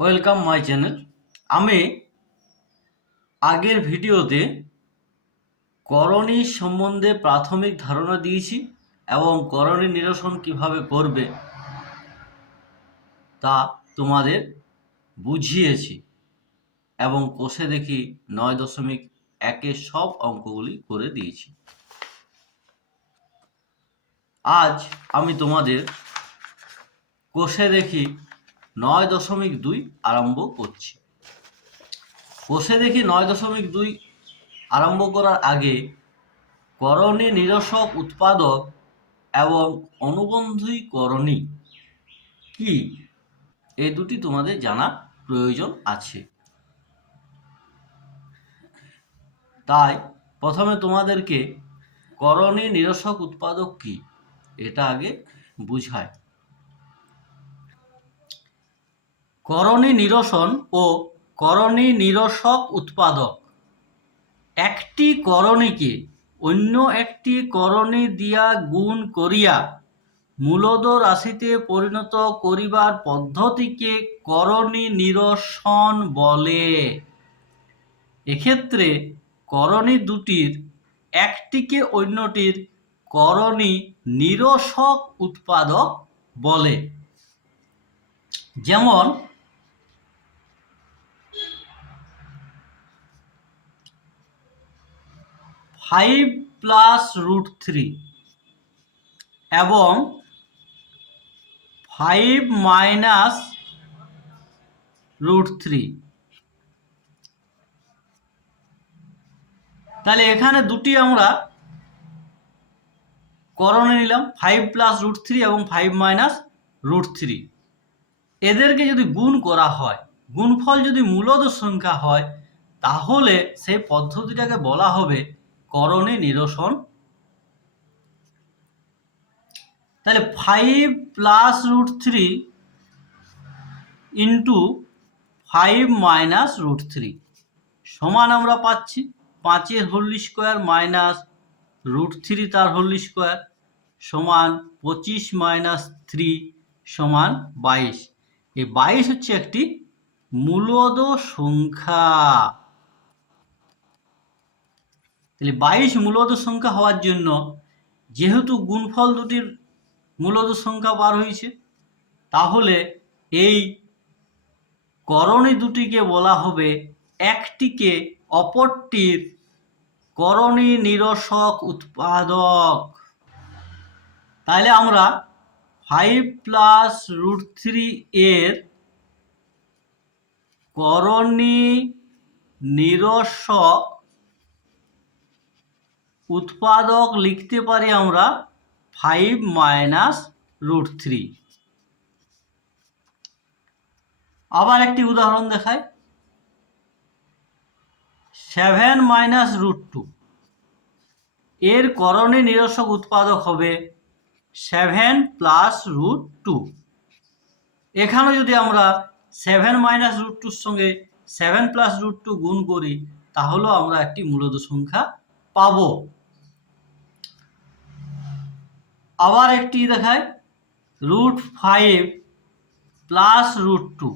Welcome my channel. আমি আগের ভিডিওতে করণী সম্বন্ধে প্রাথমিক ধারণা দিয়েছি এবং করণী নিরসন কিভাবে করবে তা তোমাদের বুঝিয়েছি এবং কোষে দেখি 9.1 সব অঙ্কগুলি করে দিয়েছি। আজ আমি তোমাদের কোষে দেখি 9.2 আরম্ভ করছি। কোষে দেখি 9.2 আরম্ভ করার আগে করণী নিরসক উৎপাদক এবং অনুবন্ধী করণী কি, এই দুটি তোমাদের জানা প্রয়োজন আছে। তাই প্রথমে তোমাদেরকে করণী নিরসক উৎপাদক কি এটা আগে বুঝায়। করণী নিরসন ও করণী নিরসক উৎপাদক একটি করণীকে অন্য একটি করণী দিয়া গুণ করিয়া মূলদ রাশিতে পরিণত করিবার পদ্ধতিকে করণী নিরসন বলে। এক্ষেত্রে করণী দুটির একটিকে অন্যটির করণী নিরসক উৎপাদক বলে। যেমন 5 + √3 এবং 5 - √3, তাহলে এখানে দুটি আমরা করণী নিলাম, 5 + √3 এবং 5 - √3। এদেরকে যদি গুণ করা হয়, গুণফল যদি মূলদ সংখ্যা হয়, তাহলে সেই পদ্ধতিটাকে বলা হবে করণী নিরসন। তাহলে 5 + √3 ইন্টু 5 - √3 সমান আমরা পাচ্ছি 5-এর হোল স্কোয়ার মাইনাস √3 তার হোল স্কোয়ার সমান 25 - 3 সমান 22। এই 22 হচ্ছে একটি মূলদ সংখ্যা। তাহলে 22 মূলদ সংখ্যা হওয়ার জন্য, যেহেতু গুণফল দুটির মূলদ সংখ্যা বার হয়েছে, তাহলে এই করণী দুটিকে বলা হবে একটিকে অপরটির করণী নিরসক উৎপাদক। তাহলে আমরা 5 + √3 এর করণী নিরসক উৎপাদক লিখতে পারি আমরা 5 - √3। আবার একটি উদাহরণ দেখায়, 7 - √2 এর করণী নিরসক উৎপাদক হবে 7 + √2। এখানে যদি আমরা 7 - √2 সঙ্গে 7 + √2 গুণ করি, তাহলেও আমরা একটি মূলদ সংখ্যা পাব। আবার একটি দেখায়, √5 + √2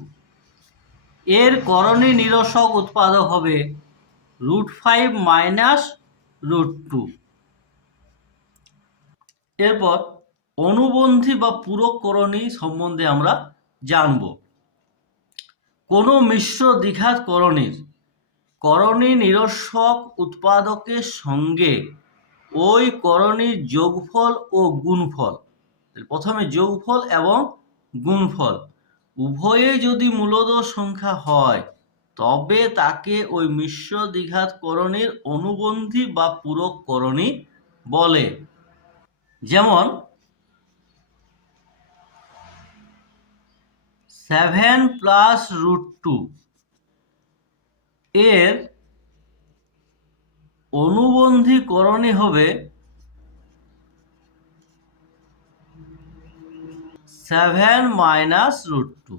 এর করণী নিরসক উৎপাদক হবে √5 - √2। এরপর অনুবন্ধী বা পূরক করণী সম্বন্ধে আমরা জানব। কোনো মিশ্র দ্বিঘাত করণীর করণী নিরসক উৎপাদকের সঙ্গে ওই করণীর যোগফল ও গুণফল, প্রথমে যোগফল এবং গুণফল উভয়ে যদি মূলদ সংখ্যা হয়, তবে তাকে ওই মিশ্র দ্বিঘাত করণীর অনুবন্ধী বা পূরক করণী বলে। যেমন 7 + √2 এর অনুবন্ধী করণী হবে 7 - √2,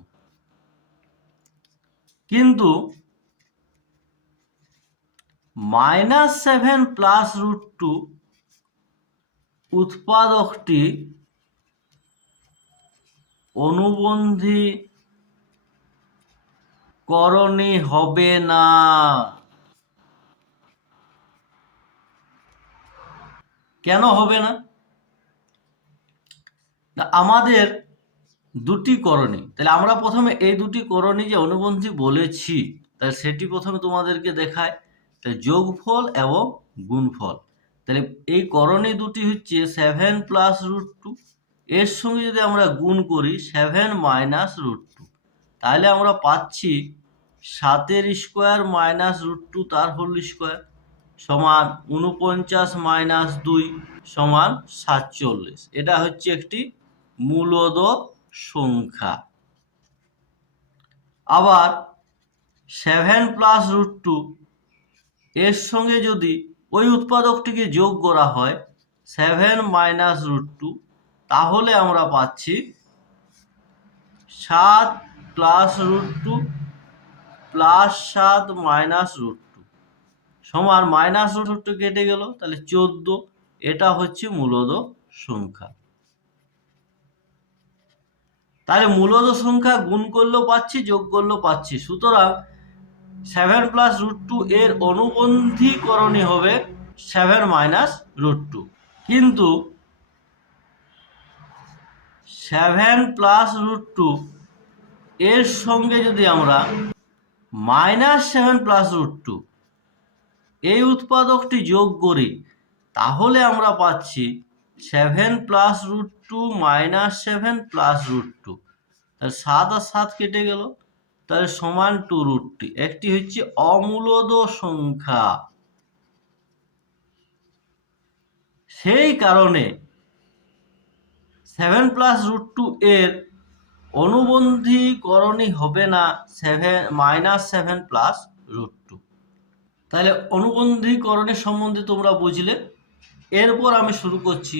কিন্তু -7 + √2 উৎপাদকটি অনুবন্ধী করণী হবে না। কেন হবে না? আমাদের দুটি করণী, তাহলে আমরা প্রথমে এই দুটি করণী যে অনুবন্ধী বলেছি তাহলে সেটি প্রথমে তোমাদেরকে দেখায়। তাহলে যোগফল এবং গুণফল, তাহলে এই করণী দুটি হচ্ছে 7 + √2, এর সঙ্গে যদি আমরা গুণ করি 7 - √2, তাহলে আমরা পাচ্ছি 7² - √2 তার হোল স্কোয়ার সমান 49 - 2 সমান 47। এটা হচ্ছে একটি মূলদ সংখ্যা। আবার 7 + √2 এর সঙ্গে যদি ওই উৎপাদকটিকে যোগ করা হয় 7 - √2, তাহলে আমরা পাচ্ছি 7 + √2 + 7 - √2 সমান -√2 কেটে গেল, তাহলে 14। এটা হচ্ছে মূলদ সংখ্যা। তাহলে মূলদ সংখ্যা গুণ করলেও পাচ্ছি, যোগ করলেও পাচ্ছি। সুতরাং 7 + √2 এর অনুবন্ধী করণী হবে 7 - √2। কিন্তু 7 + √2 এর সঙ্গে যদি আমরা -7 + √2 এই উৎপাদকটি যোগ করি, তাহলে আমরা পাচ্ছি 7 + √2 - 7 + √2, তাহলে 7 আর 7 কেটে গেল, তাহলে সমান 2√2। একটি হচ্ছে অমূলদ সংখ্যা। সেই কারণে 7 + √2 এর অনুবন্ধী করণী হবে না -7 + √2। তাহলে অনুবন্ধী করণের সম্বন্ধে তোমরা বুঝলে। এরপর আমি শুরু করছি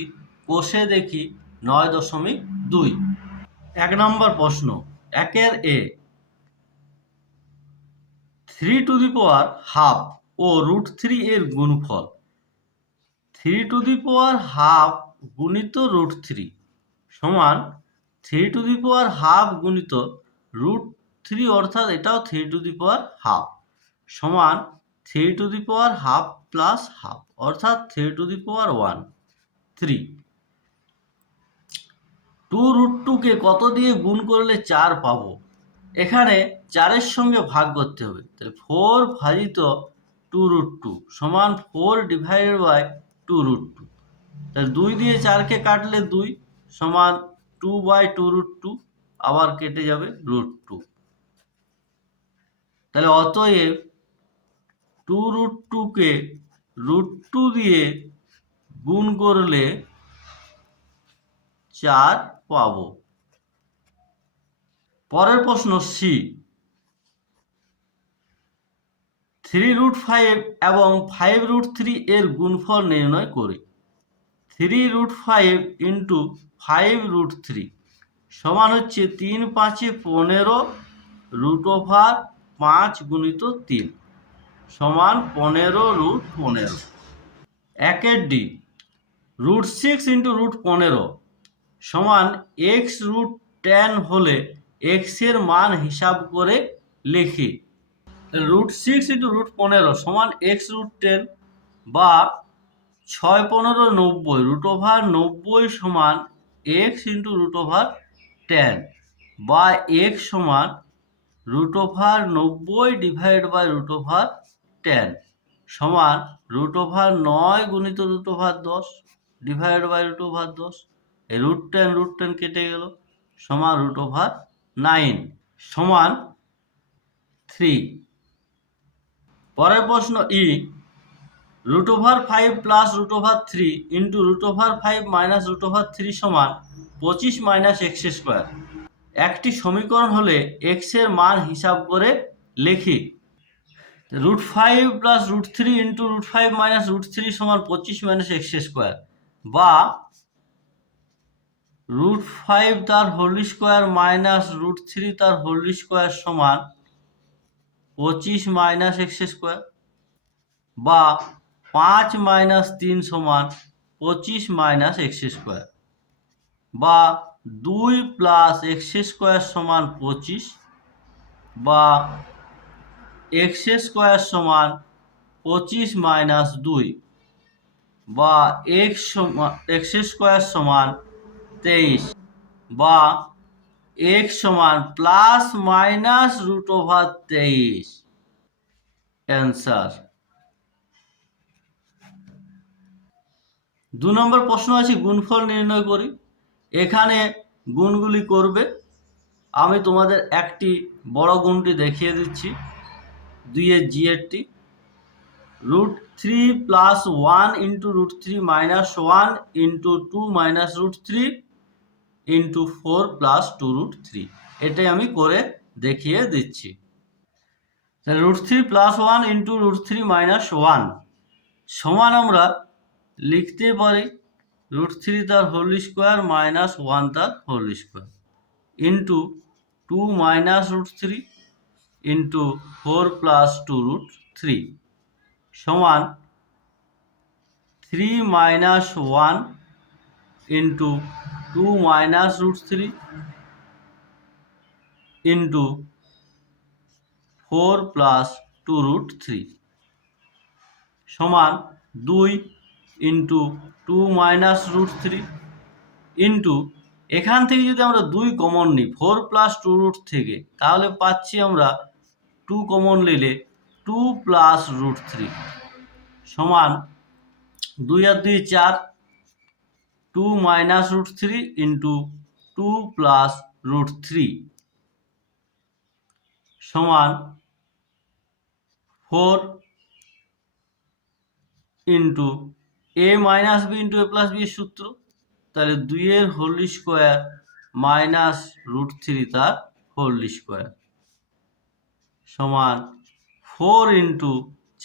কোষে দেখি 9.2। 1 নম্বর প্রশ্ন, 1 এ 3^12 ও √3 এর গুণফল 3^12 গুণিত √3 সমান 3^12 গুণিত √3, অর্থাৎ এটাও 3^12 সমান 3^12 + ½ অর্থাৎ 3^1 3। 2√2 কে কত দিয়ে গুণ করলে 4 পাবো? এখানে 4-এর সঙ্গে ভাগ করতে হবে, তাহলে 4 ভাজিত 2√2 সমান 4/2√2। তাহলে 2 দিয়ে 4কে কাটলে 2 সমান 2/2√2, আবার কেটে যাবে √2। তাহলে অতএব 2√2 কে √2 দিয়ে গুণ করলে 4 পাবো। পরের প্রশ্ন সি, 3√5 এবং 5√3 এর গুণফল নির্ণয় করি। 3√5 × 5√3 সমান হচ্ছে 3 × 5 = 15 √5 গুণিত 3 সমান 15√15। 1 ডি, √6 × √15 সমান x√10 হলে x এর মান হিসাব করে লিখি। √6 × √15 সমান x√10 বা 6 × 15 = 90, √90 সমান x × √10 বা x সমান √90/√10 সমান √9 গুণিত √10 /√10। এই √10 কেটে গেল, সমান √9 সমান 3। পরের প্রশ্ন ই, √5 + √3 × √5 - √3 সমান 25 - x²। একটি সমীকরণ হলে x এর মান হিসাব করে লিখি। √5 + √3 × √5 - √3 সমান 25 - x² বা √5 তার হোল স্কোয়ার -√3 তার হোল স্কোয়ার সমান 25 - x² বা 5 - 3 সমান 25 - x² বা 2 + x² সমান 25 বা এক্স স্কোয়ার সমান 25 মাইনাস 2 বা এক্স স্কোয়ার সমান 23 বা এক্স সমান প্লাস মাইনাস √23। অ্যান্সার। 2 নম্বর প্রশ্ন আছে গুণফল নির্ণয় করি। এখানে গুণগুলি করবে, আমি তোমাদের একটি বড় গুণটি দেখিয়ে দিচ্ছি, 2 জি এরটি। √3 plus 1 into √3 minus 1 into 2 minus √3 into 4 plus 2√3, এটাই আমি করে দেখিয়ে দিচ্ছি। √3 প্লাস 1 ইন্টু √3 মাইনাস 1 সমান আমরা লিখতে পারি √3 তার হোল স্কোয়ার মাইনাস 1 তার whole square into 2 minus √3 into 4 plus 2√3 সমান 3 minus 1 into 2 minus √3 into 4 plus 2√3 সমান 2 ইন্টু 2 মাইনাস √3 ইন্টু, এখান থেকে যদি আমরা 2 কমন নিই 4 প্লাস 2 থেকে, তাহলে পাচ্ছি আমরা 2 কমন নিলে 2 প্লাস √3 সমান 2 আর 2 4, 2 মাইনাস √3 ইন্টু 2 প্লাস √3 সমান 4 ইন্টু এ মাইনাস বি ইন্টু এ প্লাস বি এর সূত্র, তাহলে 2 এর হোল স্কোয়ার মাইনাস √3 তার হোল স্কোয়ার সমান 4 ইন্টু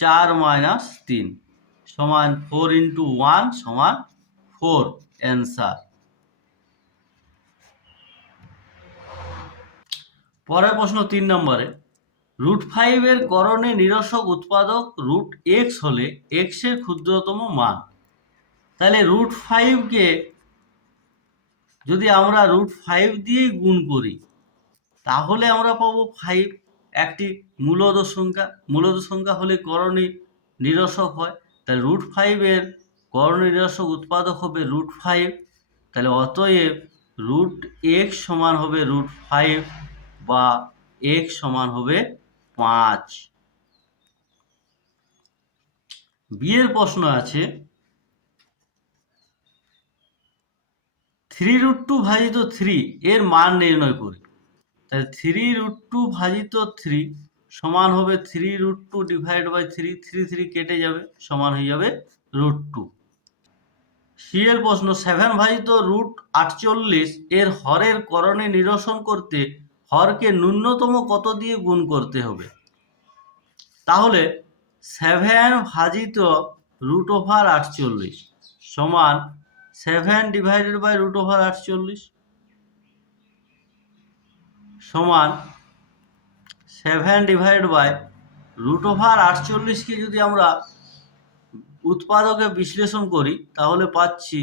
4 মাইনাস 3 সমান 4 ইন্টু 1 সমান 4। অ্যান্সার। পরের প্রশ্ন 3 নম্বরে, √5 এর করণে নিরসক উৎপাদক √x হলে x এর ক্ষুদ্রতম মান। তাহলে √5 কে যদি আমরা √5 দিয়ে গুণ করি তাহলে আমরা পাবো 5, একটি মূলদ সংখ্যা। মূলদ সংখ্যা হলে করণী নিরসক হয়, তাহলে √5 এর করণী নিরসক উৎপাদক হবে √5। তাহলে অতএব √x সমান হবে √5 বা x সমান হবে 5। বিয়ের প্রশ্ন আছে 3√2 ভাজিত 3 এর মান নির্ণয় করি। তাহলে 3√2 ভাজিত 3 সমান হবে 3√2 ডিভাইড বাই 3, 3 কেটে যাবে, সমান হয়ে যাবে √2। সি এর প্রশ্ন 7 ভাজিত √48 এর হরের করণে নিরসন করতে হরকে ন্যূনতম কত দিয়ে গুণ করতে হবে। তাহলে 7 ভাজিত √48 সমান 7 ডিভাইডেড বাই √48 সমান 7 ডিভাইড বাই √48কে যদি আমরা উৎপাদকে বিশ্লেষণ করি তাহলে পাচ্ছি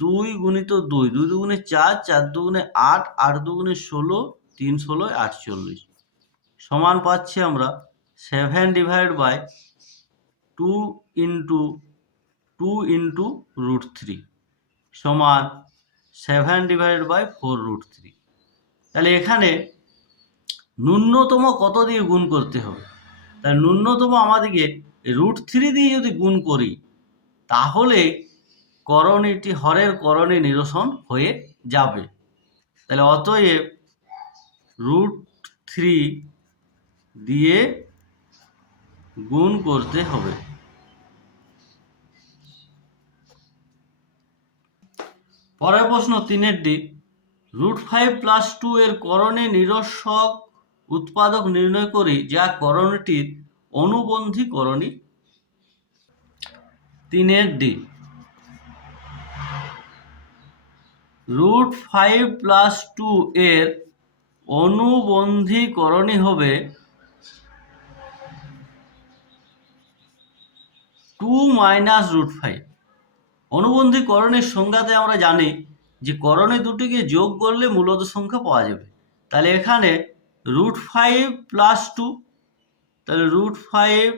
2 গুণিত 2, 2 দুগুণে 4, 4 দুগুণে 8, 8 দুগুণে 16, 3 16 48 সমান পাচ্ছি আমরা 7 ডিভাইড বাই 2 ইন্টু 2 ইন্টু √3 সমান 7 ডিভাইড বাই 4√3। তাহলে এখানে ন্যূনতম কত দিয়ে গুণ করতে হবে, তাহলে ন্যূনতম আমাদেরকে √3 দিয়ে যদি গুণ করি তাহলে করণীটি হরের করণে নিরসন হয়ে যাবে। তাহলে অতএব √3 দিয়ে গুণ করতে হবে। পরের প্রশ্ন 3 √5 প্লাস 2 এর করণে নিরসক উৎপাদক নির্ণয় করি যা করণটির অনুবন্ধী করণী। 3 √5 প্লাস 2 এর অনুবন্ধী করণী হবে 2 মাইনাস √5। অনুবন্ধী করণের সংজ্ঞাতে আমরা জানি যে করণে দুটিকে যোগ করলে মূলদ সংখ্যা পাওয়া যাবে। তাহলে এখানে √5 প্লাস 2 তাহলে √5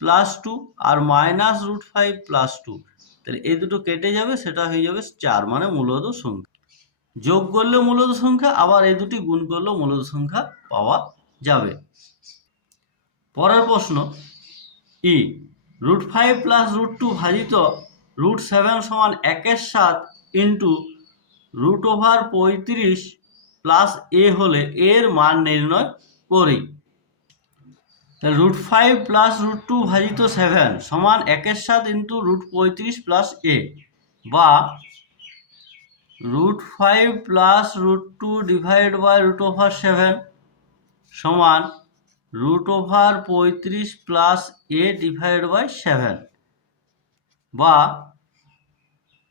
+ 2 আর -√5 + 2, তাহলে এই দুটো কেটে যাবে, সেটা হয়ে যাবে 4, মানে মূলদ সংখ্যা। যোগ করলে মূলদ সংখ্যা, আবার এই দুটি গুণ করলেও মূলদ সংখ্যা পাওয়া যাবে। পরের প্রশ্ন ই, √5 + √2 ভাজিত √7 সমান 1/7 ইন্টু √35 প্লাস এ হলে এর মান নির্ণয় করি। তাহলে √5 + √2 ভাজিত 7 সমান 1/7 ইন্টু √35 প্লাস এ, বা √5 + √2 ডিভাইড বাই √7 সমান √35 প্লাস এ ডিভাইড বাই 7, বা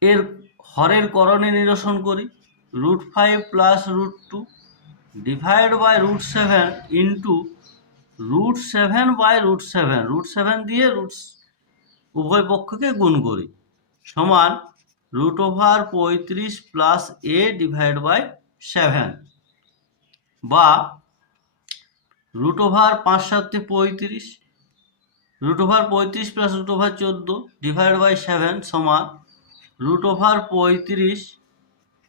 এর হরের করণে নিরসন করি। √5 + √2 ডিভাইড বাই √7 ইন্টু √7 বাই √7, √7 দিয়ে উভয় পক্ষকে গুণ করি, সমান √35 প্লাস এ ডিভাইড বাই 7, বা √5 × 7 = 35, √35 প্লাস √14 ডিভাইড বাই 7 সমান √35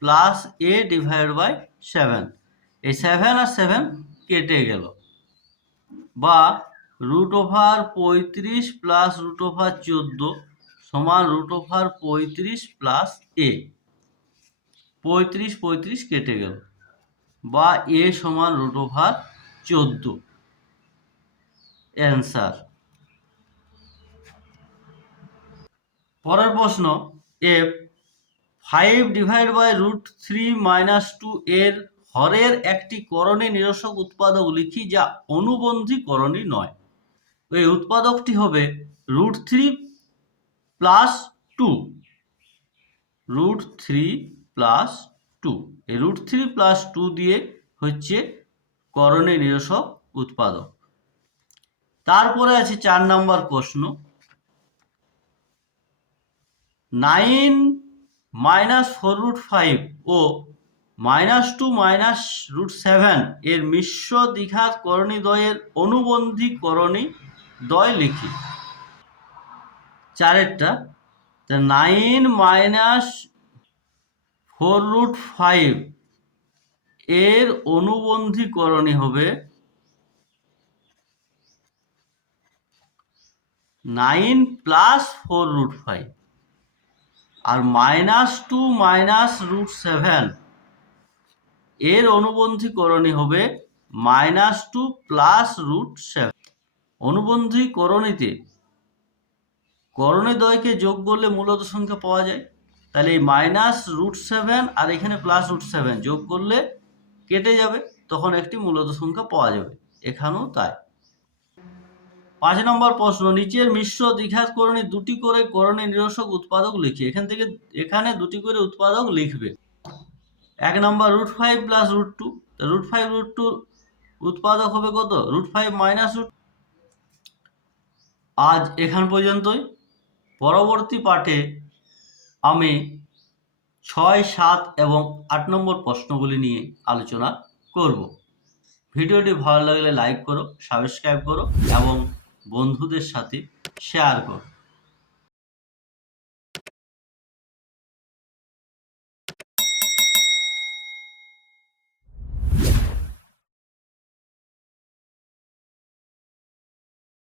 প্লাস এ ডিভাইড বাই 7। এই 7 আর 7 কেটে গেল, বা √35 প্লাস √14 সমান √35 প্লাস এ, 35 কেটে গেল, বা এ সমান √14। অ্যান্সার। পরের প্রশ্ন এফ, 5 ডিভাইড বাই √3 - 2 এর হরের একটি করণী নিরসক উৎপাদক লিখি যা অনুবন্ধী করণী নয়। এই উৎপাদকটি হবে √3 + 2, √3 + 2, এই √3 + 2 দিয়ে হচ্ছে করণী নিরসক উৎপাদক। তারপরে আছে 4 নম্বর প্রশ্ন, 9 - 4√5 ও -2 - √7 এর মিশ্র দ্বিঘাত করণীদ্বয়ের অনুবন্ধী করণীদ্বয় লিখি। 4এরটা, 9 - 4√5 এর অনুবন্ধী করণী হবে 9 + 4√5, আর -2 - √7 এর অনুবন্ধী করণী হবে -2 + √7। অনুবন্ধী করণীতে করণীদ্বয়কে যোগ করলে মূলদ সংখ্যা পাওয়া যায়। তাহলে এই -√7 আর এখানে +√7 যোগ করলে কেটে যাবে, তখন একটি মূলদ সংখ্যা পাওয়া যাবে। এখানেও তাই। 5 নম্বর প্রশ্ন, নিচের মিশ্র দ্বিঘাত করণী দুটি করে করণী নিরসক উৎপাদক লিখি। এখানে দুটি করে উৎপাদক লিখবে। 1 নম্বর √5 + √2, √5 √2 উৎপাদক হবে কত? √5 - √2। আজ এখান পর্যন্তই। পরবর্তী পাঠে আমি 6, 7 এবং 8 নম্বর প্রশ্নগুলি নিয়ে আলোচনা করব। ভিডিওটি ভালো লাগলে লাইক করো, সাবস্ক্রাইব করো এবং বন্ধুদের সাথে শেয়ার করো।